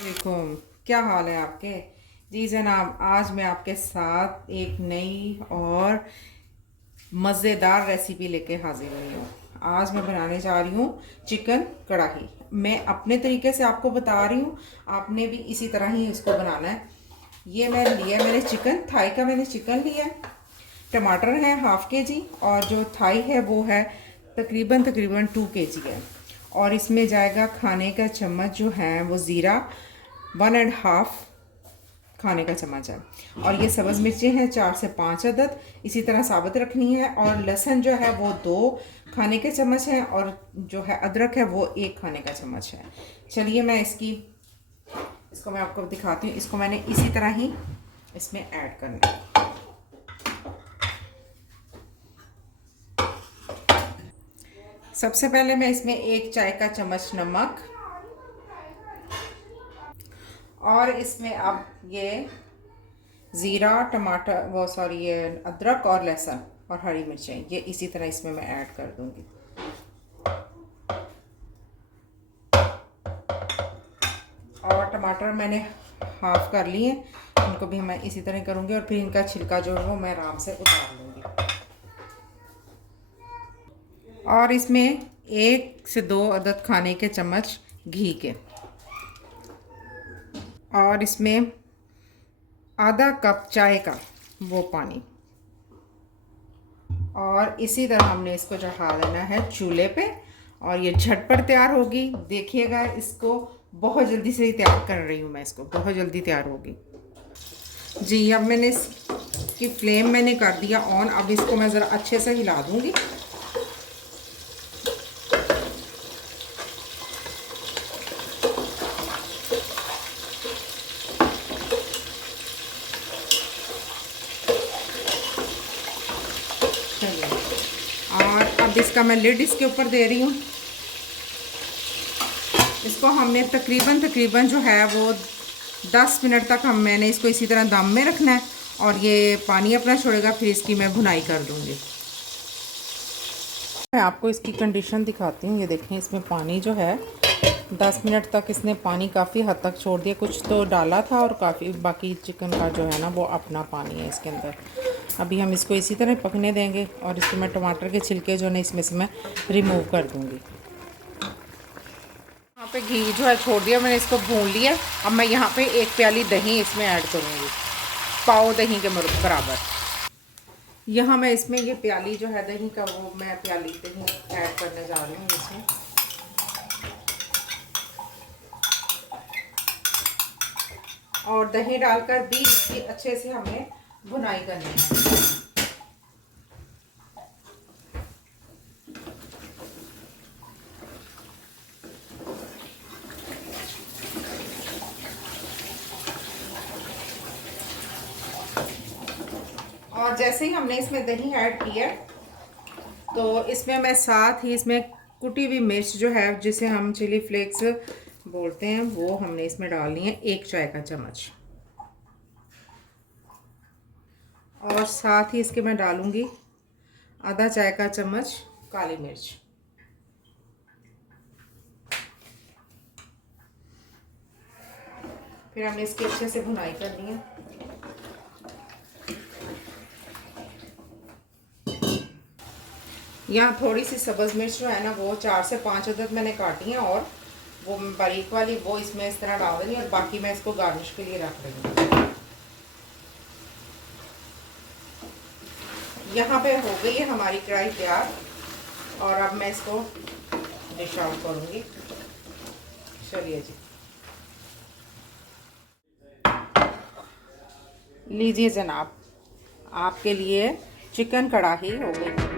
देखो, क्या हाल है आपके। जी जनाब, आज मैं आपके साथ एक नई और मज़ेदार रेसिपी लेके हाजिर हुई हूँ। आज मैं बनाने जा रही हूँ चिकन कढ़ाई। मैं अपने तरीके से आपको बता रही हूँ, आपने भी इसी तरह ही इसको बनाना है। ये मैंने चिकन थाई का मैंने चिकन लिया है। टमाटर है हाफ़ के जी, और जो थाई है वो है तकरीबन 2 kg है। और इसमें जाएगा खाने का चम्मच जो है वो ज़ीरा 1.5 खाने का चम्मच है। और ये सब्ज़ मिर्चें हैं 4 से 5 अदद, इसी तरह साबुत रखनी है। और लहसुन जो है वो 2 खाने के चम्मच है, और जो है अदरक है वो 1 खाने का चम्मच है। चलिए मैं इसको मैं आपको दिखाती हूँ। इसको मैंने इसी तरह ही इसमें ऐड करना है। सबसे पहले मैं इसमें 1 चाय का चम्मच नमक, और इसमें अब ये ज़ीरा टमाटर ये अदरक और लहसुन और हरी मिर्चें, ये इसी तरह इसमें मैं ऐड कर दूंगी। और टमाटर मैंने हाफ़ कर लिए, इनको भी मैं इसी तरह करूंगी। और फिर इनका छिलका जो है वो मैं आराम से उतार लूँगी। और इसमें 1 से 2 अदद खाने के चम्मच घी के, और इसमें आधा कप चाय का वो पानी। और इसी तरह हमने इसको चढ़ा देना है चूल्हे पे, और ये झटपट तैयार होगी। देखिएगा, इसको बहुत जल्दी से ही तैयार कर रही हूँ मैं, इसको बहुत जल्दी तैयार होगी। जी, अब मैंने इसकी फ्लेम मैंने कर दिया ऑन। अब इसको मैं ज़रा अच्छे से हिला दूँगी। और अब इसका मैं लिड इसके ऊपर दे रही हूँ। इसको हमने तकरीबन जो है वो 10 मिनट तक मैंने इसको इसी तरह दम में रखना है। और ये पानी अपना छोड़ेगा, फिर इसकी मैं भुनाई कर दूँगी। मैं आपको इसकी कंडीशन दिखाती हूँ। ये देखें, इसमें पानी जो है 10 मिनट तक इसने पानी काफ़ी हद तक छोड़ दिया। कुछ तो डाला था और काफ़ी बाकी चिकन का जो है ना वो अपना पानी है इसके अंदर। अभी हम इसको इसी तरह पकने देंगे, और इसमें मैं टमाटर के छिलके जो है इसमें से मैं रिमूव कर दूँगी। यहाँ पे घी जो है छोड़ दिया मैंने, इसको भून लिया। अब मैं यहाँ पे 1 प्याली दही इसमें ऐड करूँगी, पाव दही के बराबर। यहाँ मैं इसमें ये प्याली जो है दही का, वो मैं प्याली दही ऐड करने जा रही हूँ इसमें। और दही डालकर भी इसकी अच्छे से हमें भुनाई करनी है। और जैसे ही हमने इसमें दही ऐड किया, तो इसमें मैं साथ ही इसमें कुटी हुई मिर्च जो है, जिसे हम चिली फ्लेक्स बोलते हैं, वो हमने इसमें डालनी है 1 चाय का चम्मच। और साथ ही इसके मैं डालूंगी आधा चाय का चम्मच काली मिर्च। फिर हमने इसकी अच्छे से भुनाई करनी है। यहाँ थोड़ी सी सब्ज़ मिर्च जो है ना वो 4 से 5 अदद मैंने काटी हैं, और वो बारीक वाली वो इसमें इस तरह डाल देंगे, और बाकी मैं इसको गार्निश के लिए रख रही हूँ। यहाँ पे हो गई है हमारी कढ़ाई तैयार, और अब मैं इसको डिश आउट करूँगी। चलिए जी, लीजिए जनाब, आपके लिए चिकन कढ़ाई हो गई।